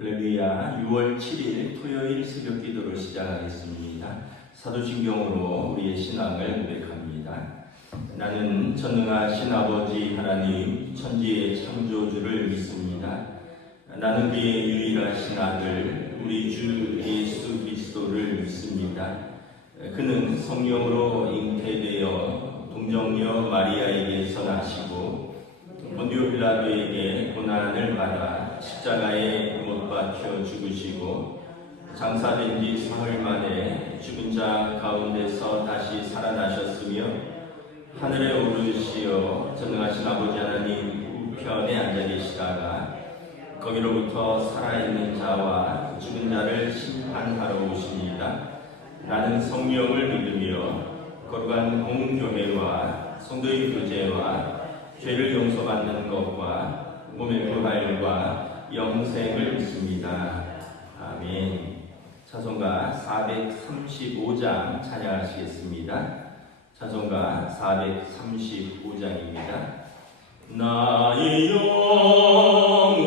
할렐루야. 6월 7일 토요일 새벽 기도를 시작하겠습니다. 사도신경으로 우리의 신앙을 고백합니다. 나는 전능하신 아버지 하나님 천지의 창조주를 믿습니다. 나는 그의 유일하신 아들 우리 주 예수 그리스도를 믿습니다. 그는 성령으로 잉태되어 동정녀 마리아에게서 나시고 본디오 빌라도에게 고난을 받아 십자가에 못 박혀 죽으시고 장사된 지 사흘 만에 죽은 자 가운데서 다시 살아나셨으며 하늘에 오르시어 전능하신 아버지 하나님 우편에 앉아 계시다가 거기로부터 살아있는 자와 죽은 자를 심판하러 오십니다. 나는 성령을 믿으며 거룩한 공교회와 성도의 교제와 죄를 용서받는 것과 몸의 부활과 영생을 믿습니다. 아멘. 찬송가 435장 찬양하시겠습니다. 찬송가 435장입니다. 나의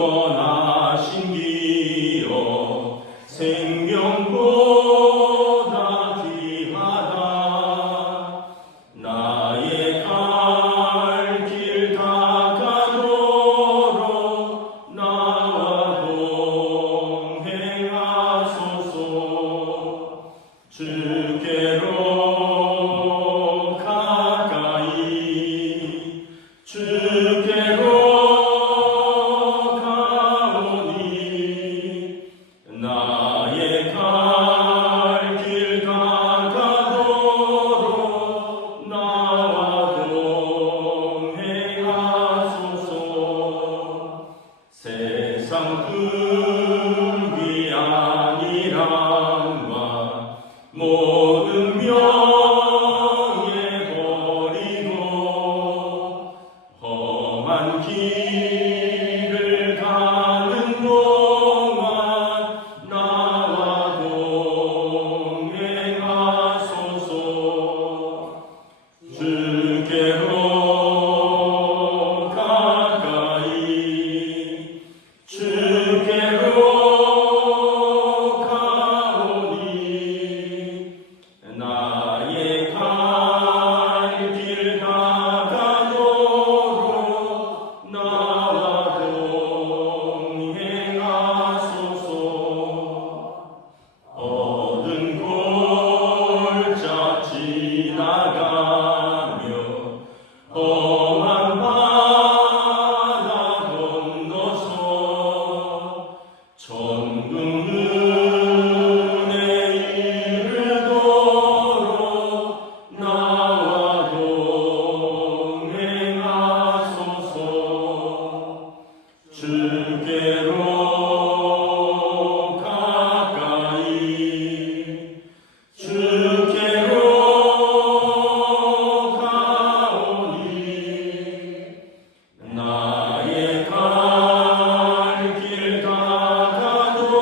영원하신 기여 생명보다 귀하다. 나의 갈 길 다가도록 나와 동행하소서. 주께로 가까이 주께로 가오니 나의 갈 길 다가도록 나와 동행하소서. 세상 불귀한 이랑과 모든 명예 버리고 험한 길을 가는 동안 나와 동행하소서. 주께로 가까이 주께로 가오니 나의 갈 길 다가도록 나와 동행하소서. 어두운 골짜 지나가며 험한 바다 건너서 천국문에 이르도록 나와 동행하소서. 주께로 가까이 주께로 가오니 나의 갈 길 다가도록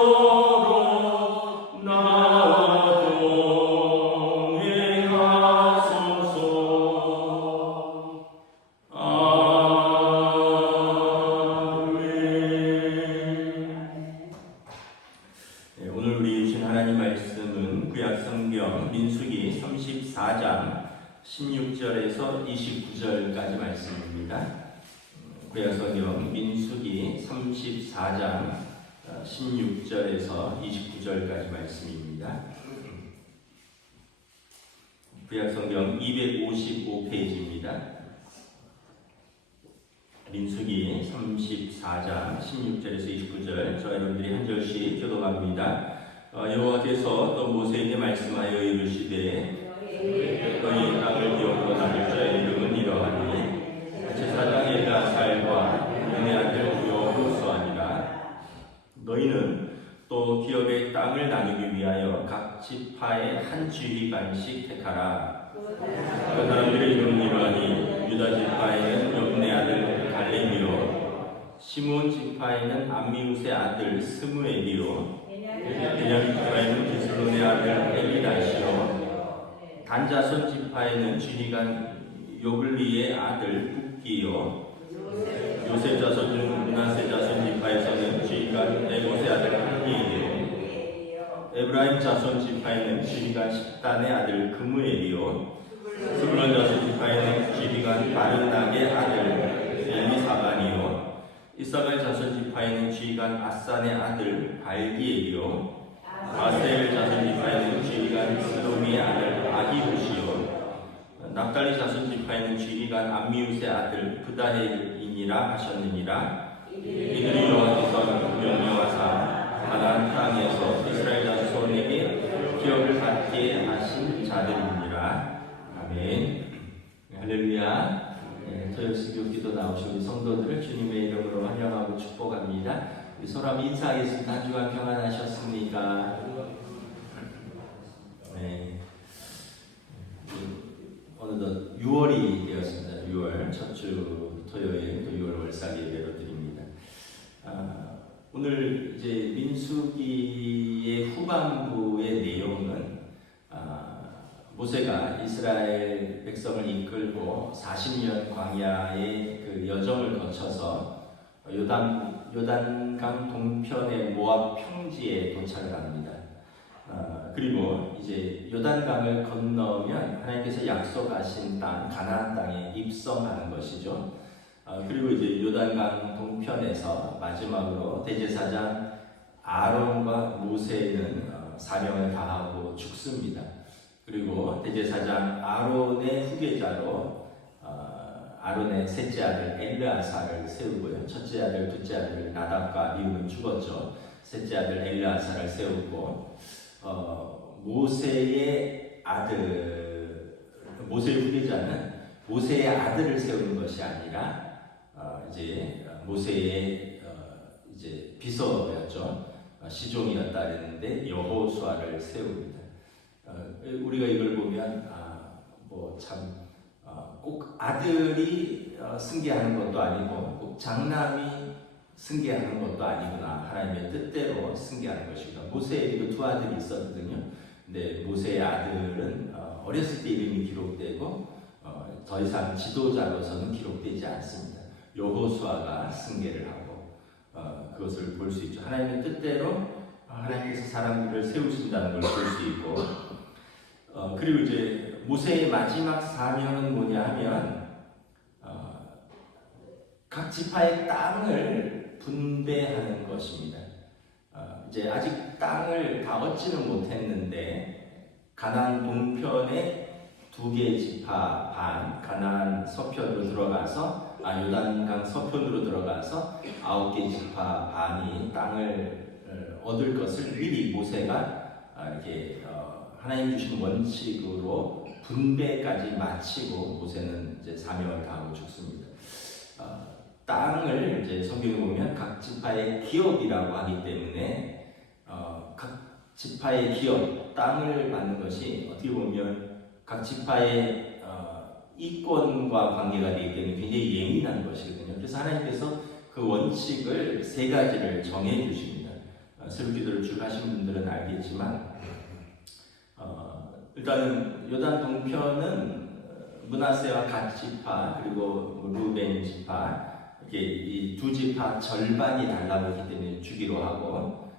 나와 동행하소서. 아멘. 오늘 우리 주신 하나님 말씀은 구약성경 민수기 34장 16절에서 29절까지 말씀입니다. 구약성경 민수기 34장 16절에서 29절까지 말씀입니다. 구약성경 255페이지입니다. 민수기 34장 16절에서 29절 저와 여러분들이 한 절씩 교독합니다. 여호와께서 또 모세에게 말씀하여 이르시되 너희 땅을 기업으로 나눌 자의 이름은 이러하니 제사장 엘야살과 그의 아들 여호수아니라. 너희는 또 기업의 땅을 나누기 위하여 각 지파의 한 지휘관씩 택하라. 그 사람들의 이름은 이러하니 유다 지파에는 엽네 아들 갈렙이요 시므온 지파에는 암미우스의 아들 스무엘이요 베냐민 지파에는 기슬론의 아들 엘리다시요 단 자손 지파에는 지휘관 요글리의 아들 북기요 요셉 자손 중 므낫세 자손 지파에서는 지휘관 에봇의 아들 에브라임 자손 지파에는 지휘관 10단의 아들 그무엘이요 스불론 자손 지파에는 지휘관 바르낙의 아들 엘리사반이요 이사갈 자손 지파에는 지휘관 아산의 아들 발기엘이요 아셀 자손 지파에는 지휘관 스로미의 아들 아히굿이요 납달리 자손 지파에는 지휘관 암미웃의 아들 브다헬이니라 하셨느니라. 이들이 여호와께서 명령하사 가나안 땅에서 이스라엘 자손에게 기업을 받게 하신 자들이니라. 아멘. 할렐루야. 저녁 기도 나오신 우리 성도들을 주님의 이름으로 환영하고 축복합니다. 우리 서로 한번 인사하겠습니다. 한 주간 평안하셨습니까? 네. 어느덧 6월이 되었습니다. 6월 첫 주 토요일 또 6월 월삭 예배로 드립니다. 오늘 이제 민수기의 후반부의 내용은 모세가 이스라엘 백성을 이끌고 40년 광야의 그 여정을 거쳐서 요단강 동편의 모압 평지에 도착을 합니다. 그리고 이제 요단강을 건너면 하나님께서 약속하신 땅 가나안 땅에 입성하는 것이죠. 그리고 이제 요단강 동편에서 마지막으로 대제사장 아론과 모세는 사명을 다하고 죽습니다. 그리고 대제사장 아론의 후계자로 아론의 셋째 아들 엘르아사를 세우고요. 첫째 아들, 둘째 아들 나답과 아비후는 죽었죠. 셋째 아들 엘르아사를 세우고 모세의 후계자는 모세의 아들을 세우는 것이 아니라 이제 모세의 이제 비서였죠. 시종이었다 그랬는데 여호수아를 세웁니다. 우리가 이걸 보면 꼭 아들이 승계하는 것도 아니고 꼭 장남이 승계하는 것도 아니구나. 하나님의 뜻대로 승계하는 것이구나. 모세에게도 두 아들이 있었거든요. 근데 모세의 아들은 어렸을 때 이름이 기록되고 더 이상 지도자로서는 기록되지 않습니다. 여호수아가 승계를 하고 그것을 볼 수 있죠. 하나님의 뜻대로 하나님께서 사람들을 세우신다는 걸 볼 수 있고 그리고 이제 모세의 마지막 사명은 뭐냐 하면 각 지파의 땅을 분배하는 것입니다. 이제 아직 땅을 다 얻지는 못했는데 가나안 동편의 2개의 지파 반, 가나안 서편으로 들어가서 요단강 서편으로 들어가서 9개 지파 반이 땅을 얻을 것을 미리 모세가 이렇게 하나님 주신 원칙으로 분배까지 마치고 모세는 이제 사명을 다하고 죽습니다. 땅을 이제 성경에 보면 각 지파의 기업이라고 하기 때문에 각 지파의 기업, 땅을 받는 것이 어떻게 보면 각 지파의 이권과 관계가 되기 때문에 굉장히 예민한 것이거든요. 그래서 하나님께서 그 원칙을 3가지를 정해 주십니다. 새벽기도를 쭉 하신 분들은 알겠지만 일단은 요단 동편은 므낫세와 갓 지파 그리고 루벤 지파 이렇게 이 2지파 절반이 달라붙기 때문에 주기로 하고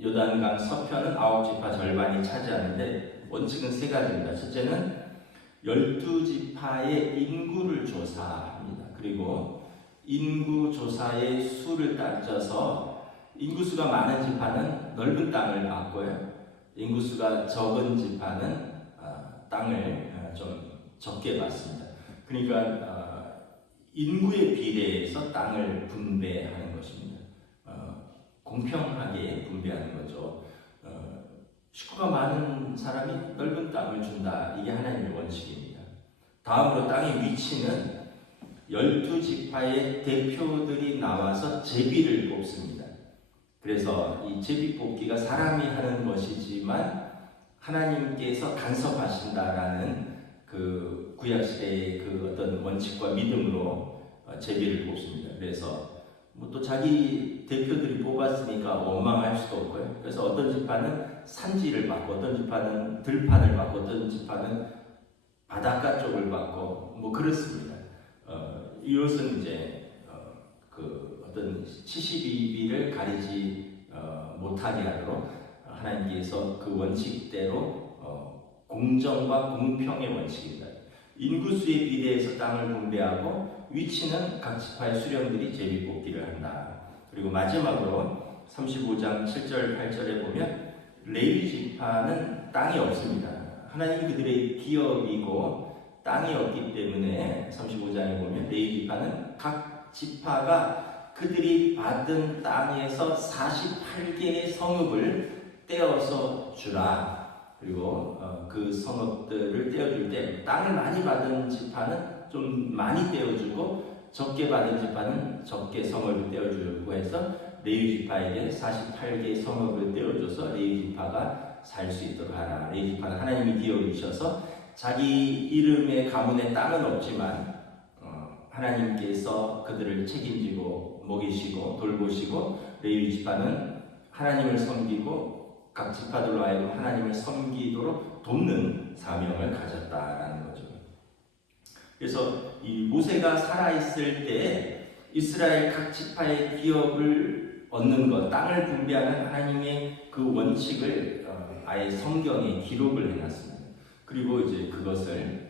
요단강 서편은 9지파 절반이 차지하는데 원칙은 3가지입니다. 첫째는 12지파의 인구를 조사합니다. 그리고 인구 조사의 수를 따져서 인구수가 많은 지파는 넓은 땅을 받고요. 인구수가 적은 지파는 땅을 좀 적게 받습니다. 그러니까 인구에 비례해서 땅을 분배하는 것입니다. 공평하게 분배하는 거죠. 식구가 많은 사람이 넓은 땅을 준다. 이게 하나님의 원칙입니다. 다음으로 땅의 위치는 12지파의 대표들이 나와서 제비를 뽑습니다. 그래서 이 제비 뽑기가 사람이 하는 것이지만 하나님께서 간섭하신다라는 그 구약시대의 그 어떤 원칙과 믿음으로 제비를 뽑습니다. 그래서 또 자기 대표들이 뽑았으니까 원망할 수도 없고요. 그래서 어떤 지파는 산지를 받고 어떤 지파는 들판을 받고 어떤 지파는 바닷가 쪽을 받고 그렇습니다. 이것은 이제 그 어떤 72비를 가리지 못하게 하도록 하나님께서 그 원칙대로 공정과 공평의 원칙입니다. 인구수에 비례해서 땅을 분배하고 위치는 각 지파의 수령들이 제비뽑기를 한다. 그리고 마지막으로 35장 7절 8절에 보면 레위 지파는 땅이 없습니다. 하나님이 그들의 기업이고 땅이 없기 때문에 35장에 보면 레위 지파는 각 지파가 그들이 받은 땅에서 48개의 성읍을 떼어서 주라. 그리고 그 성읍들을 떼어줄 때 땅을 많이 받은 지파는 좀 많이 떼어주고 적게 받은 지파는 적게 성읍을 떼어주고 해서 레위 지파에게 48개의 성읍을 떼어줘서 레위 지파가 살 수 있도록 하라. 레위 지파는 하나님이 기업이셔서 자기 이름의 가문에 땅은 없지만 하나님께서 그들을 책임지고 먹이시고 돌보시고 레위 지파는 하나님을 섬기고 각 지파들로 하여금 하나님을 섬기도록 돕는 사명을 가졌다라는 거죠. 그래서 이 모세가 살아있을 때 이스라엘 각 지파의 기업을 얻는 것, 땅을 분배하는 하나님의 그 원칙을 아예 성경에 기록을 해놨습니다. 그리고 이제 그것을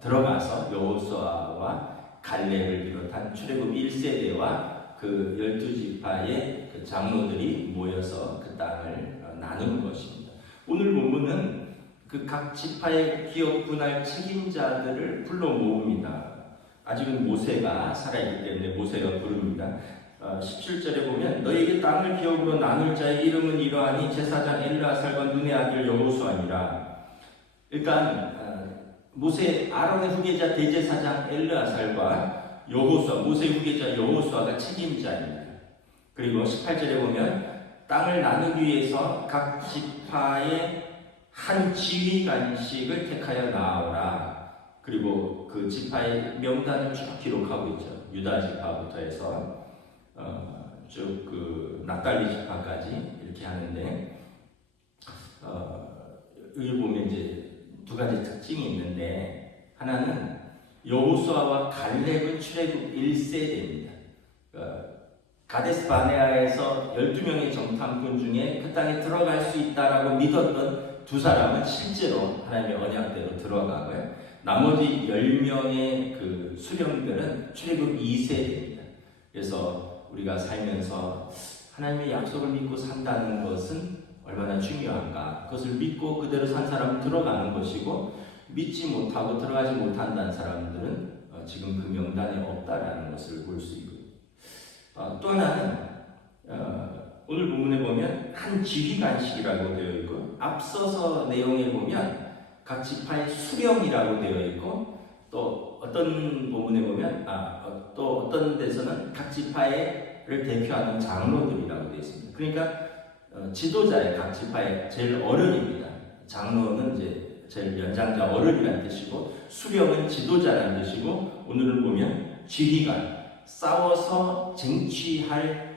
들어가서 여호수아와 갈렙을 비롯한 출애굽 1세대와 그 12지파의 그 장로들이 모여서 그 땅을 나누는 것입니다. 오늘 본문은 그 각 지파의 기업 분할 책임자들을 불러 모읍니다. 아직은 모세가 살아있기 때문에 모세가 부릅니다. 17절에 보면 너에게 땅을 기업으로 나눌 자의 이름은 이러하니 제사장 엘르아살과 눈의 아들 여호수아니라. 일단 모세 아론의 후계자 대제사장 엘르아살과 여호수아 모세 후계자 여호수아가 책임자입니다. 그리고 18절에 보면 땅을 나누기 위해서 각 지파의 한 지휘관씩을 택하여 나오라. 그리고 그 지파의 명단을 쭉 기록하고 있죠. 유다 지파부터 해서 쭉 그 납달리 지파까지 이렇게 하는데 여기 보면 이제 두 가지 특징이 있는데 하나는 여호수아와 갈렙은 출애굽 1세대입니다. 가데스 바네아에서 12명의 정탐꾼 중에 그 땅에 들어갈 수 있다라고 믿었던 두 사람은 실제로 하나님의 언약대로 들어가고요. 나머지 10명의 그 수령들은 출애굽 2세대입니다. 그래서 우리가 살면서 하나님의 약속을 믿고 산다는 것은 얼마나 중요한가. 그것을 믿고 그대로 산 사람은 들어가는 것이고 믿지 못하고 들어가지 못한다는 사람들은 지금 그 명단에 없다라는 것을 볼 수 있고요. 또 하나는 오늘 본문에 보면 한 지휘관식이라고 되어 있고 앞서서 내용에 보면 각 지파의 수령이라고 되어 있고 또 어떤 본문에 보면 또 어떤 데서는 각 지파를 대표하는 장로들이라고 되어 있습니다. 그러니까 지도자의 각 지파의 제일 어른입니다. 장로는 이제 제일 연장자 어른이라는 뜻이고 수령은 지도자라는 뜻이고 오늘은 보면 지휘관 싸워서 쟁취할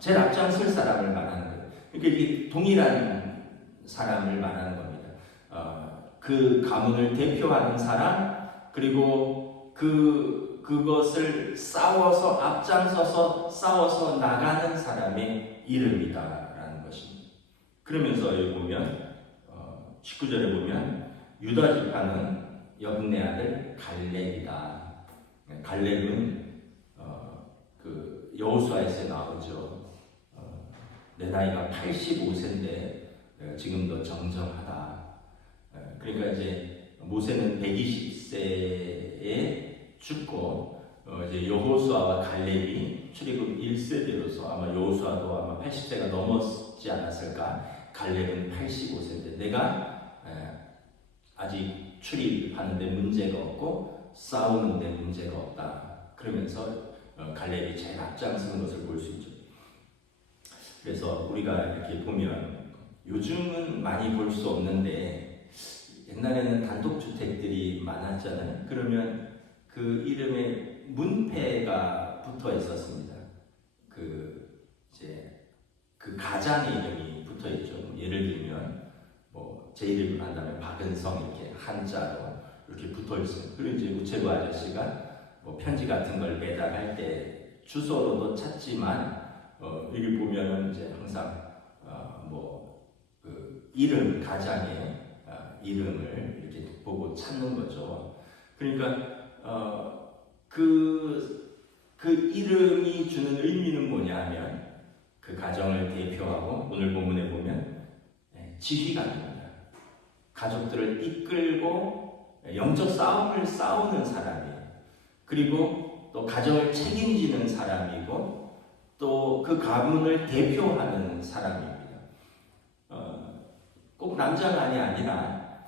제일 앞장설 사람을 말하는 거예요. 그러니까 이게 동일한 사람을 말하는 겁니다. 그 가문을 대표하는 사람 그리고 그것을 싸워서 앞장서서 싸워서 나가는 사람의 이름이다라는 것입니다. 그러면서 여기 보면 19절에 보면 유다 지파는 여분네 아들 갈렙이다. 갈렙은 그 여호수아에서 나오죠. 내 나이가 85세인데 지금도 정정하다. 그러니까 이제 모세는 120세에 죽고 이제 여호수아와 갈렙이 출애굽 1세대로서 아마 여호수아도 아마 80세가 넘었지 않았을까. 갈렙은 85세인데 내가 아직 출입하는데 문제가 없고 싸우는데 문제가 없다. 그러면서 갈렙이 제일 앞장서는 것을 볼 수 있죠. 그래서 우리가 이렇게 보면 요즘은 많이 볼 수 없는데 옛날에는 단독주택들이 많았잖아요. 그러면 그 이름에 문패가 붙어 있었습니다. 그 가장의 이름이 붙어 있죠. 예를 들면 제 이름을 한다면 박은성 이렇게 한자로 이렇게 붙어 있어요. 그리고 이제 우체부 아저씨가 편지 같은 걸 배달할 때 주소로도 찾지만 여기 보면은 이제 항상 이름, 가장의 이름을 이렇게 보고 찾는 거죠. 그러니까 그 이름이 주는 의미는 뭐냐 하면 그 가정을 대표하고 오늘 본문에 보면 지휘관입니다. 가족들을 이끌고 영적 싸움을 싸우는 사람이에요. 그리고 또 가정을 책임지는 사람이고 또 그 가문을 대표하는 사람입니다. 꼭 남자만이 아니라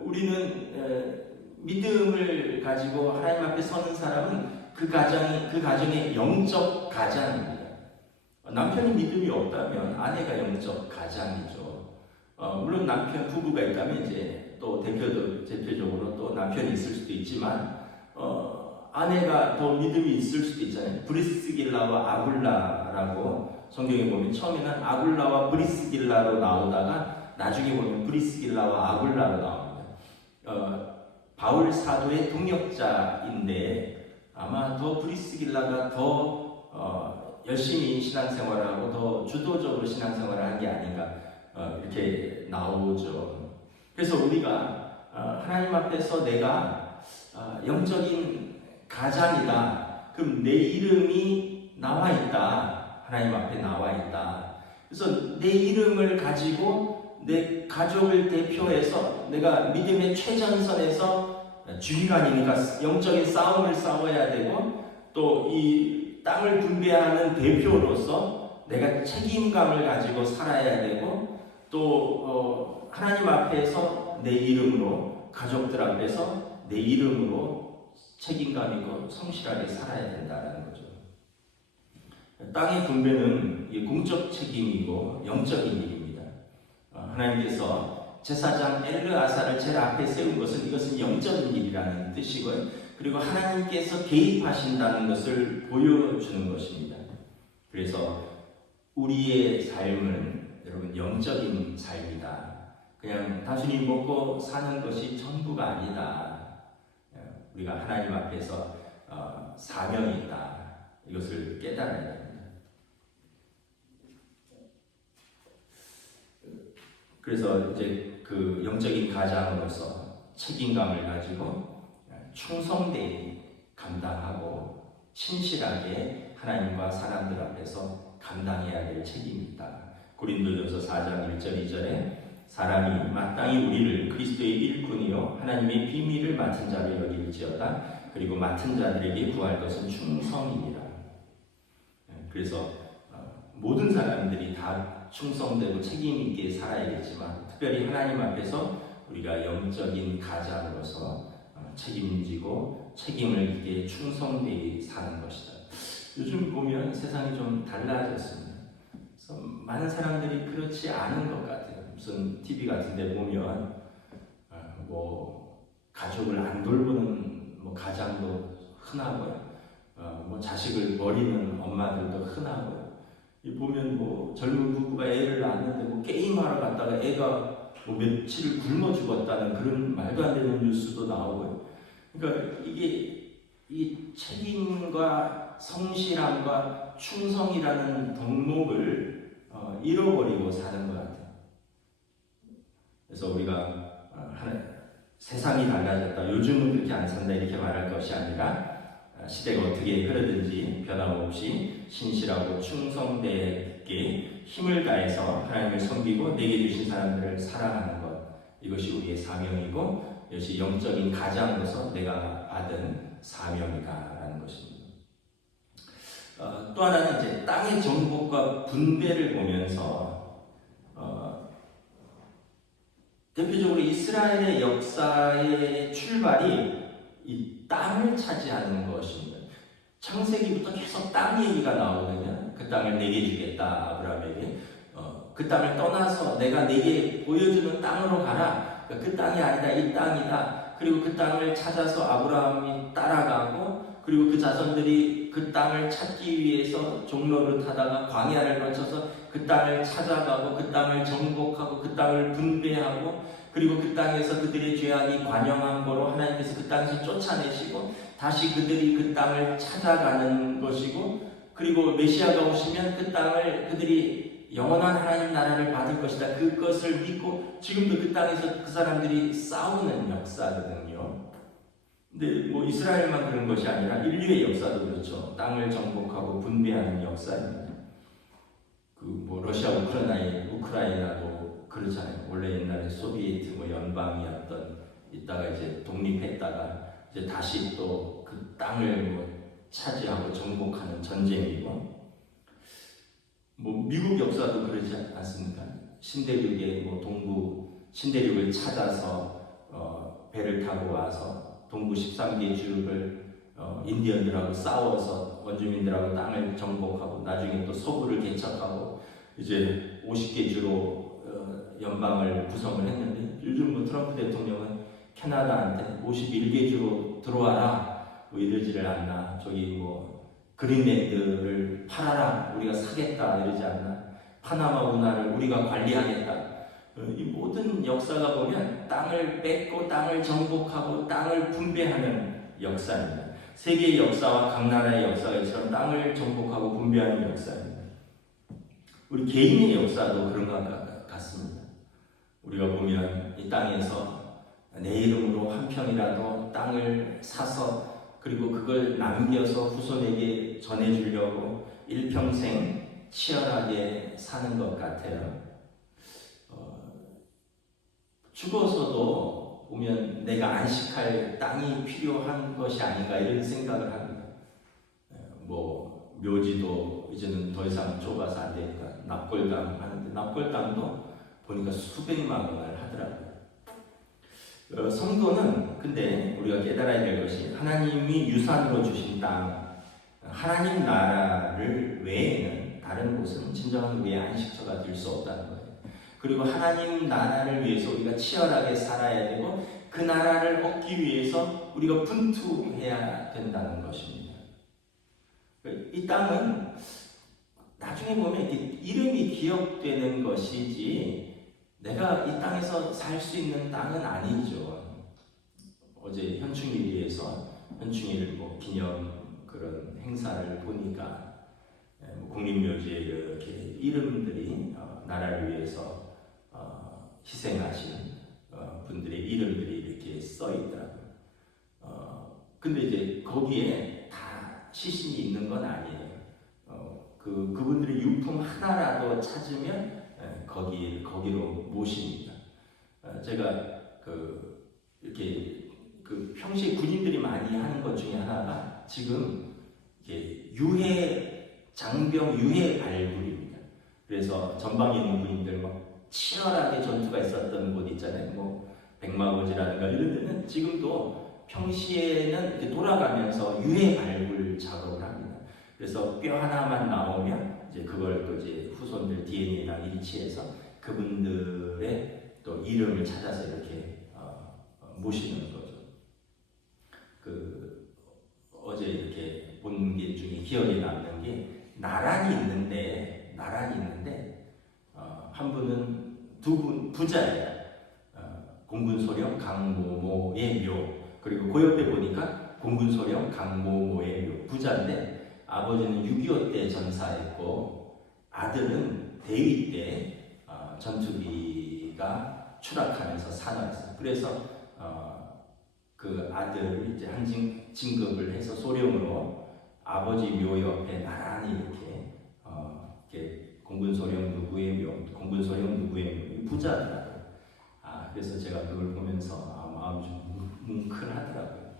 우리는 믿음을 가지고 하나님 앞에 서는 사람은 그 가정의 영적 가장입니다. 남편이 믿음이 없다면 아내가 영적 가장이죠. 물론 남편 부부가 있다면 이제 또 대표적으로 또 남편이 있을 수도 있지만 아내가 더 믿음이 있을 수도 있잖아요. 브리스길라와 아굴라라고 성경에 보면 처음에는 아굴라와 브리스길라로 나오다가 나중에 보면 브리스길라와 아굴라로 나옵니다. 바울 사도의 동역자인데 아마 더 브리스길라가 더 열심히 신앙생활을 하고 더 주도적으로 신앙생활을 한 게 아닌가 이렇게 나오죠. 그래서 우리가 하나님 앞에서 내가 영적인 가장이다. 그럼 내 이름이 나와 있다. 하나님 앞에 나와 있다. 그래서 내 이름을 가지고 내 가족을 대표해서 내가 믿음의 최전선에서 주휘관이니까 영적인 싸움을 싸워야 되고 또 이 땅을 분배하는 대표로서 내가 책임감을 가지고 살아야 되고 또 하나님 앞에서 내 이름으로 가족들 앞에서 내 이름으로 책임감 있고 성실하게 살아야 된다는 거죠. 땅의 분배는 공적 책임이고 영적인 일입니다. 하나님께서 제사장 엘르아사를 제일 앞에 세운 것은 이것은 영적인 일이라는 뜻이고요. 그리고 하나님께서 개입하신다는 것을 보여주는 것입니다. 그래서 우리의 삶은 여러분 영적인 삶이다. 그냥 단순히 먹고 사는 것이 전부가 아니다. 우리가 하나님 앞에서 사명이 있다. 이것을 깨달아야 됩니다. 그래서 이제 그 영적인 가장으로서 책임감을 가지고 충성되이 감당하고 신실하게 하나님과 사람들 앞에서 감당해야 될 책임이 있다. 고린도전서 4장 1절 2절에 사람이 마땅히 우리를 그리스도의 일꾼이요 하나님의 비밀을 맡은 자로 여길지어다. 그리고 맡은 자들에게 구할 것은 충성이니라. 그래서 모든 사람들이 다 충성되고 책임 있게 살아야겠지만 특별히 하나님 앞에서 우리가 영적인 가장으로서 책임지고 책임을 있게 충성되게 사는 것이다. 요즘 보면 세상이 좀 달라졌습니다. 그래서 많은 사람들이 그렇지 않은 것 같아요. 무슨 TV 같은 데 보면 뭐 가족을 안 돌보는 뭐 가장도 흔하고요. 뭐 자식을 버리는 엄마들도 흔하고요. 보면 뭐 젊은 부부가 애를 낳았는데 뭐 게임하러 갔다가 애가 뭐 며칠을 굶어 죽었다는 그런 말도 안 되는 뉴스도 나오고요. 그러니까 이게 이 책임과 성실함과 충성이라는 덕목을 잃어버리고 사는 것 같아요. 그래서 우리가 세상이 달라졌다, 요즘은 그렇게 안 산다 이렇게 말할 것이 아니라 시대가 어떻게 흐르든지 변함없이 신실하고 충성되게 힘을 다해서 하나님을 섬기고 내게 주신 사람들을 사랑하는 것, 이것이 우리의 사명이고 이것이 영적인 가장으로서 내가 받은 사명이다라는 것입니다. 또 하나는 이제 땅의 정복과 분배를 보면서 대표적으로 이스라엘의 역사의 출발이 이 땅을 차지하는 것입니다. 창세기부터 계속 땅 얘기가 나오거든요. 그 땅을 내게 주겠다 아브라함에게. 그 땅을 떠나서 내가 내게 보여주는 땅으로 가라. 그 땅이 아니다 이 땅이다. 그리고 그 땅을 찾아서 아브라함이 따라가고 그리고 그 자손들이 그 땅을 찾기 위해서 종로를 타다가 광야를 거쳐서 그 땅을 찾아가고 그 땅을 정복하고 그 땅을 분배하고 그리고 그 땅에서 그들의 죄악이 관영한 거로 하나님께서 그 땅에서 쫓아내시고 다시 그들이 그 땅을 찾아가는 것이고 그리고 메시아가 오시면 그 땅을 그들이 영원한 하나님 나라를 받을 것이다. 그것을 믿고 지금도 그 땅에서 그 사람들이 싸우는 역사거든요. 근데 뭐 이스라엘만 그런 것이 아니라 인류의 역사도 그렇죠. 땅을 정복하고 분배하는 역사입니다. 그 뭐 러시아 우크라이나도 그렇잖아요. 원래 옛날에 소비에트 뭐 연방이었던 있다가 이제 독립했다가 이제 다시 또 그 땅을 뭐 차지하고 정복하는 전쟁이고, 뭐 미국 역사도 그러지 않습니까? 신대륙의 뭐 동부 신대륙을 찾아서 배를 타고 와서 동부 13개 주를 인디언들하고 싸워서 원주민들하고 땅을 정복하고 나중에 또 서부를 개척하고 이제 50개 주로 연방을 구성을 했는데, 요즘 뭐 트럼프 대통령은 캐나다한테 51개 주로 들어와라 뭐 이러지를 않나, 저기 뭐 그린랜드를 팔아라 우리가 사겠다 이러지 않나, 파나마 운하를 우리가 관리하겠다. 이 모든 역사가 보면 땅을 뺏고 땅을 정복하고 땅을 분배하는 역사입니다. 세계의 역사와 각 나라의 역사가 이처럼 땅을 정복하고 분배하는 역사입니다. 우리 개인의 역사도 그런 것 같습니다. 우리가 보면 이 땅에서 내 이름으로 한 평이라도 땅을 사서 그리고 그걸 남겨서 후손에게 전해주려고 일평생 치열하게 사는 것 같아요. 죽어서도 보면 내가 안식할 땅이 필요한 것이 아닌가 이런 생각을 합니다. 뭐 묘지도 이제는 더 이상 좁아서 안 되니까 납골당 하는데, 납골당도 보니까 수백만 원을 하더라고요. 성도는 근데 우리가 깨달아야 될 것이, 하나님이 유산으로 주신 땅, 하나님 나라를 외에는 다른 곳은 진정한 우리의 안식처가 될 수 없다는 거예요. 그리고 하나님 나라를 위해서 우리가 치열하게 살아야 되고 그 나라를 얻기 위해서 우리가 분투해야 된다는 것입니다. 이 땅은 나중에 보면 이름이 기억되는 것이지 내가 이 땅에서 살 수 있는 땅은 아니죠. 어제 현충일에서 현충일 뭐 기념 그런 행사를 보니까 국립묘지에 이렇게 이름들이 나라를 위해서 희생하신 분들의 이름들이 이렇게 써 있더라고요. 근데 이제 거기에 다 시신이 있는 건 아니에요. 그분들의 유품 하나라도 찾으면 거기로 모십니다. 제가 이렇게 평시에 군인들이 많이 하는 것 중에 하나가 지금 장병 유해 발굴입니다. 그래서 전방에 있는 군인들 막 치열하게 전투가 있었던 곳 있잖아요. 뭐 백마고지라든가 이런 데는 지금도 평시에는 이렇게 돌아가면서 유해 발굴 작업을 합니다. 그래서 뼈 하나만 나오면 이제 그걸 또 이제 후손들 DNA랑 일치해서 그분들의 또 이름을 찾아서 이렇게 모시는 거죠. 어제 이렇게 본 게 중에 기억에 남는 게 나란히 있는데 한 분은 두 분 부자예요. 공군소령 강모모의 묘, 그리고 그 옆에 보니까 공군소령 강모모의 묘, 부자인데 아버지는 6.25 때 전사했고 아들은 대위 때 전투기가 추락하면서 사망했어요. 그래서 그 아들을 이제 한 진급을 해서 소령으로 아버지 묘 옆에 나란히 이렇게 공군소령 누구의 묘, 공군소령 누구의 묘, 부자더라고요. 그래서 제가 그걸 보면서 마음이 좀 뭉클하더라고요.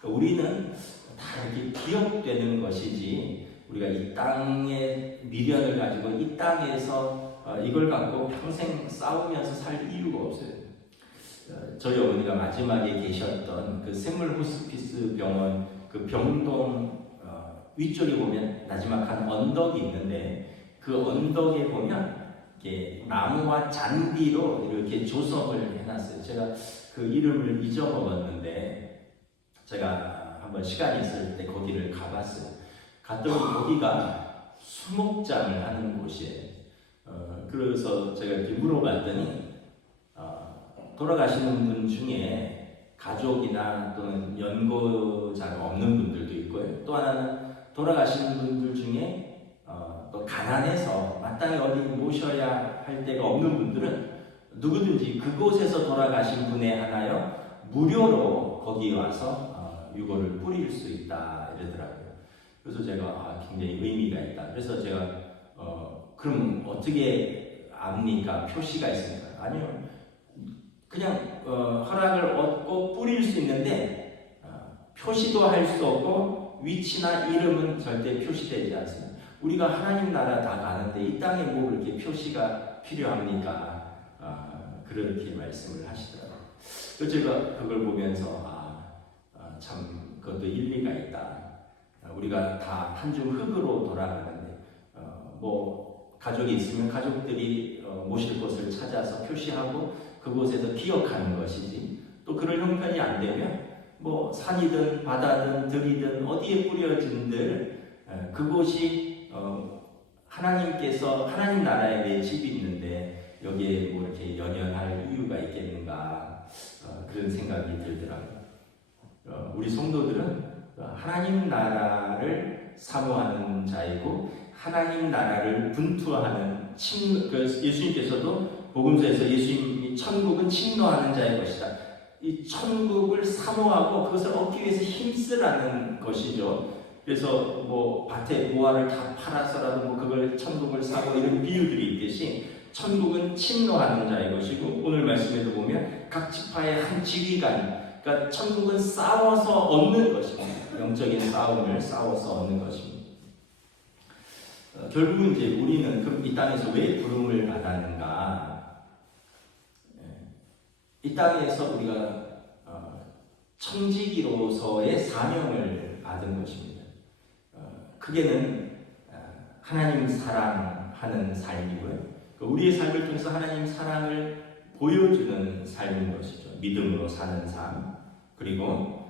그러니까 우리는 다 이렇게 기억되는 것이지 우리가 이 땅의 미련을 가지고 이 땅에서 이걸 갖고 평생 싸우면서 살 이유가 없어요. 저희 어머니가 마지막에 계셨던 그 샘물 호스피스 병원 그 병동 위쪽에 보면 나지막한 언덕이 있는데, 그 언덕에 보면 이렇게 나무와 잔디로 이렇게 조성을 해놨어요. 제가 그 이름을 잊어먹었는데 제가 한번 시간이 있을 때 거기를 가봤어요. 갔더니 거기가 수목장을 하는 곳이에요. 그래서 제가 이렇게 물어봤더니 돌아가시는 분 중에 가족이나 또는 연고자가 없는 분들도 있고요. 또 하나는 돌아가시는 분들 중에 또 가난해서 마땅히 어디 모셔야 할 데가 없는 분들은 누구든지 그곳에서 돌아가신 분에 한하여 무료로 거기 와서 유골을 뿌릴 수 있다 이러더라고요. 그래서 제가 굉장히 의미가 있다. 그래서 제가 그럼 어떻게 압니까? 표시가 있습니까? 아니요. 그냥 허락을 얻고 뿌릴 수 있는데 표시도 할 수 없고 위치나 이름은 절대 표시되지 않습니다. 우리가 하나님 나라 다 가는데 이 땅에 뭐 그렇게 표시가 필요합니까? 그렇게 말씀을 하시더라고요. 그래서 제가 그걸 보면서 참 그것도 일리가 있다. 우리가 다 한 줌 흙으로 돌아가는데 뭐 가족이 있으면 가족들이 모실 곳을 찾아서 표시하고 그곳에서 기억하는 것이지, 또 그럴 형편이 안 되면 뭐 산이든 바다든 들이든 어디에 뿌려진들 그곳이 하나님께서 하나님 나라에 내 집이 있는데 여기에 뭐 이렇게 연연할 이유가 있겠는가, 그런 생각이 들더라고요. 우리 성도들은 하나님 나라를 사모하는 자이고 하나님 나라를 분투하는 예수님께서도 복음서에서 예수님이 천국은 침노하는 자의 것이다. 이 천국을 사모하고 그것을 얻기 위해서 힘쓰라는 것이죠. 그래서 뭐 밭에 모아를 다 팔아서라도 뭐 그걸 천국을 사고 이런 비유들이 있듯이 천국은 침노하는 자의 것이고, 오늘 말씀에도 보면 각 지파의 한 지휘관, 그러니까 천국은 싸워서 얻는 것입니다. 영적인 싸움을 싸워서 얻는 것입니다. 결국은 이제 우리는 그럼 이 땅에서 왜 부름을 받았는가? 이 땅에서 우리가 청지기로서의 사명을 받은 것입니다. 크게는 하나님 사랑하는 삶이고요. 우리의 삶을 통해서 하나님 사랑을 보여주는 삶인 것이죠. 믿음으로 사는 삶, 그리고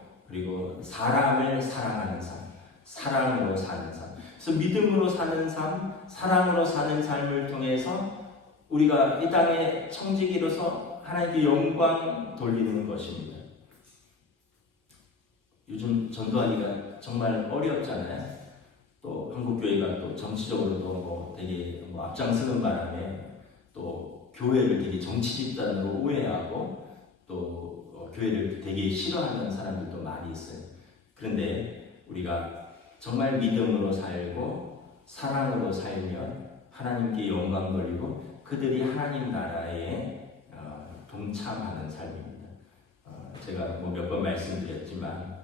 사람을 사랑하는 삶, 사랑으로 사는 삶. 그래서 믿음으로 사는 삶, 사랑으로 사는 삶을 통해서 우리가 이 땅의 청지기로서 하나님께 영광 돌리는 것입니다. 요즘 전도하기가 정말 어렵잖아요. 또 한국 교회가 또 정치적으로도 뭐 되게 앞장서는 바람에 또 교회를 되게 정치 집단으로 오해하고 또 교회를 되게 싫어하는 사람들도 많이 있어요. 그런데 우리가 정말 믿음으로 살고 사랑으로 살면 하나님께 영광 돌리고 그들이 하나님 나라에 동참하는 삶입니다. 제가 뭐 몇 번 말씀드렸지만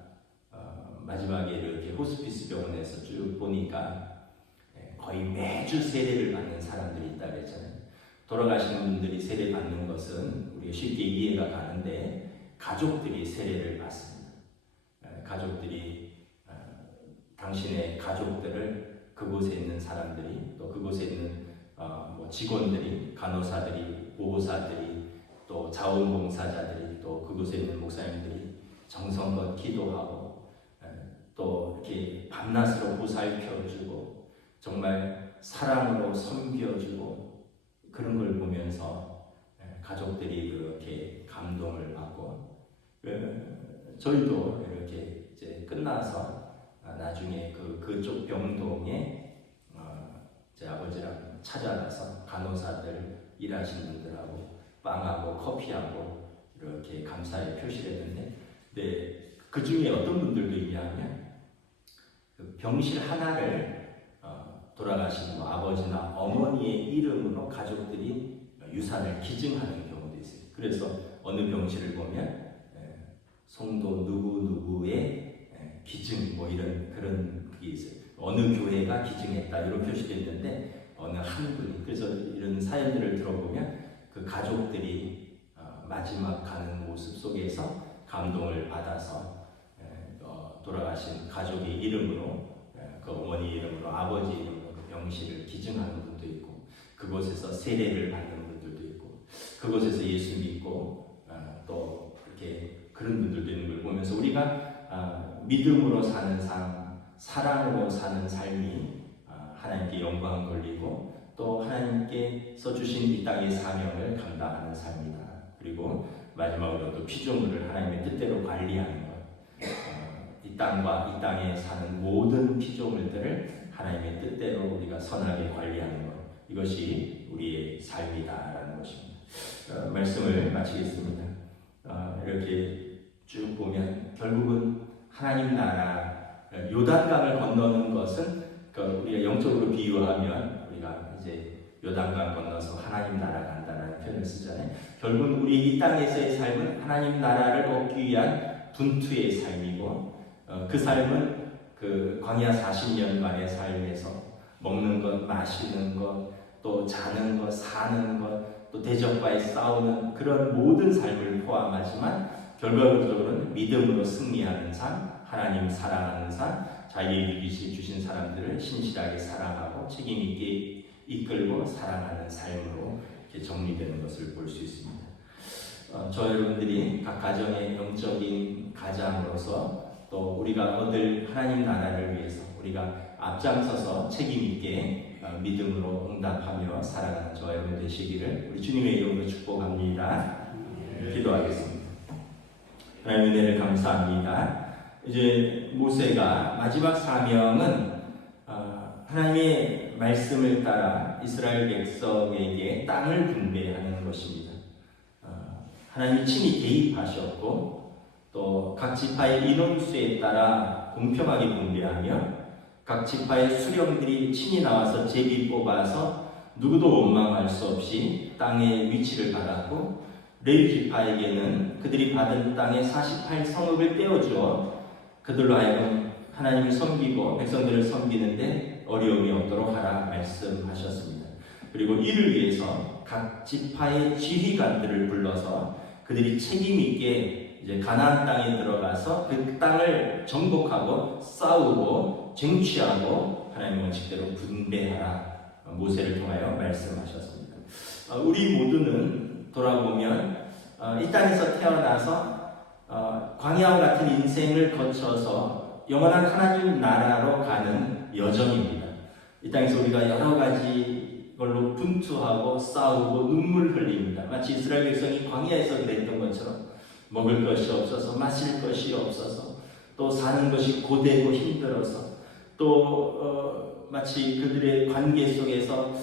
마지막에 이렇게 호스피스 병원에서 쭉 보니까 거의 매주 세례를 받는 사람들이 있다 그랬잖아요. 돌아가시는 분들이 세례 받는 것은 우리가 쉽게 이해가 가는데 가족들이 세례를 받습니다. 가족들이 당신의 가족들을 그곳에 있는 사람들이, 또 그곳에 있는 뭐 직원들이, 간호사들이, 보호사들이, 또 자원봉사자들이, 또 그곳에 있는 목사님들이 정성껏 기도하고 또 이렇게 밤낮으로 보살펴주고 정말 사랑으로 섬겨주고, 그런 걸 보면서 가족들이 그렇게 감동을 받고, 저희도 이렇게 이제 끝나서 나중에 그쪽 병동에 제 아버지랑 찾아가서 간호사들 일하시는 분들하고 빵하고 커피하고 이렇게 감사의 표시를 했는데, 그 중에 어떤 분들도 있냐면 그 병실 하나를 돌아가신 아버지나 어머니의 이름으로 가족들이 유산을 기증하는 경우도 있어요. 그래서 어느 병실을 보면 송도 누구누구의 기증 뭐 이런 그런 그게 있어요. 어느 교회가 기증했다 이런 표시가 있는데 어느 한 분이, 그래서 이런 사연들을 들어보면 그 가족들이 마지막 가는 모습 속에서 감동을 받아서 돌아가신 가족의 이름으로, 그 어머니 이름으로, 아버지 이름으로 그 병실을 기증하는 분도 있고, 그곳에서 세례를 받는 분들도 있고, 그곳에서 예수 믿고 또 이렇게 그런 분들도 있는 걸 보면서 우리가 믿음으로 사는 삶, 사랑으로 사는 삶이 하나님께 영광 돌리고 또 하나님께서 주신 이 땅의 사명을 감당하는 삶이다. 그리고 마지막으로 또 피조물을 하나님의 뜻대로 관리하는 것. 이 땅과 이 땅에 사는 모든 피조물들을 하나님의 뜻대로 우리가 선하게 관리하는 것, 이것이 우리의 삶이다라는 것입니다. 말씀을 마치겠습니다. 이렇게 쭉 보면 결국은 하나님 나라, 요단강을 건너는 것은 우리가 영적으로 비유하면 우리가 이제 요단강 건너서 하나님 나라 간다라는 표현을 쓰잖아요. 결국은 우리 이 땅에서의 삶은 하나님 나라를 얻기 위한 분투의 삶이고, 그 삶은 그 광야 40년간의 삶에서 먹는 것, 마시는 것, 또 자는 것, 사는 것, 또 대적과의 싸우는 그런 모든 삶을 포함하지만 결과적으로는 믿음으로 승리하는 삶, 하나님 사랑하는 삶, 자기에게 주신 사람들을 신실하게 사랑하고 책임 있게 이끌고 사랑하는 삶으로 이렇게 정리되는 것을 볼 수 있습니다. 저 여러분들이 각 가정의 영적인 가장으로서 또 우리가 얻을 하나님 나라를 위해서 우리가 앞장서서 책임 있게 믿음으로 응답하며 살아가는 저와 여러분 되시기를 우리 주님의 이름으로 축복합니다. 기도하겠습니다. 하나님 은혜를 감사합니다. 이제 모세가 마지막 사명은 하나님의 말씀을 따라 이스라엘 백성에게 땅을 분배하는 것입니다. 하나님이 친히 개입하셨고 또 각 지파의 인원수에 따라 공평하게 분배하며 각 지파의 수령들이 친히 나와서 제비 뽑아서 누구도 원망할 수 없이 땅의 위치를 받았고, 레위 지파에게는 그들이 받은 땅의 48성읍을 떼어주어 그들로 하여금 하나님을 섬기고 백성들을 섬기는데 어려움이 없도록 하라 말씀하셨습니다. 그리고 이를 위해서 각 지파의 지휘관들을 불러서 그들이 책임 있게 이제 가나안 땅에 들어가서 그 땅을 정복하고 싸우고 쟁취하고 하나님의 원칙대로 분배하라 모세를 통하여 말씀하셨습니다. 우리 모두는 돌아보면 이 땅에서 태어나서 광야와 같은 인생을 거쳐서 영원한 하나님 나라로 가는 여정입니다. 이 땅에서 우리가 여러 가지 걸로 분투하고 싸우고 눈물 흘립니다. 마치 이스라엘 백성이 광야에서 그랬던 것처럼 먹을 것이 없어서 마실 것이 없어서 또 사는 것이 고되고 힘들어서 또 마치 그들의 관계 속에서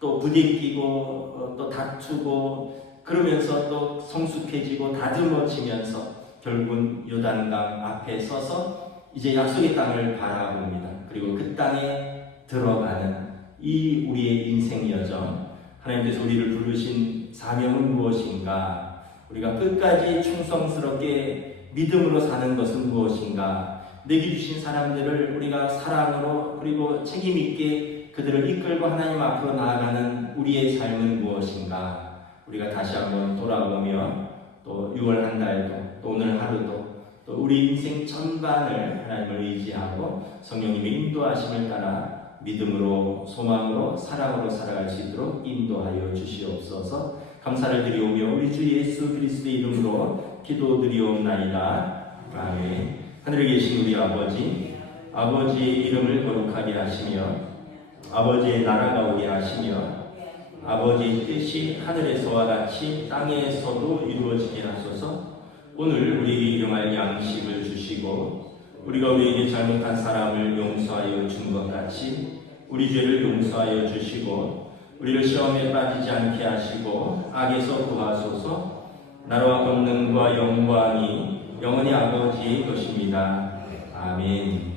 또 부대끼고 또 다투고 그러면서 또 성숙해지고 다듬어지면서 결국은 요단강 앞에 서서 이제 약속의 땅을 바라봅니다. 그리고 그 땅에 들어가는 이 우리의 인생 여정, 하나님께서 우리를 부르신 사명은 무엇인가? 우리가 끝까지 충성스럽게 믿음으로 사는 것은 무엇인가? 내게 주신 사람들을 우리가 사랑으로 그리고 책임 있게 그들을 이끌고 하나님 앞으로 나아가는 우리의 삶은 무엇인가? 우리가 다시 한번 돌아보며 또 6월 한 달도 또 오늘 하루도 또 우리 인생 전반을 하나님을 의지하고 성령님의 인도하심을 따라 믿음으로 소망으로 사랑으로 살아갈 수 있도록 인도하여 주시옵소서. 감사를 드리오며 우리 주 예수 그리스도의 이름으로 기도드리옵나이다. 아멘. 하늘에 계신 우리 아버지, 아버지의 이름을 거룩하게 하시며 아버지의 나라가 오게 하시며 아버지의 뜻이 하늘에서와 같이 땅에서도 이루어지게 하소서. 오늘 우리에게 일용할 양식을 주시고 우리가 우리에게 잘못한 사람을 용서하여 준 것 같이 우리 죄를 용서하여 주시고 우리를 시험에 빠지지 않게 하시고 악에서 구하소서. 나라와 권능과 영광이 영원히 아버지의 것입니다. 아멘.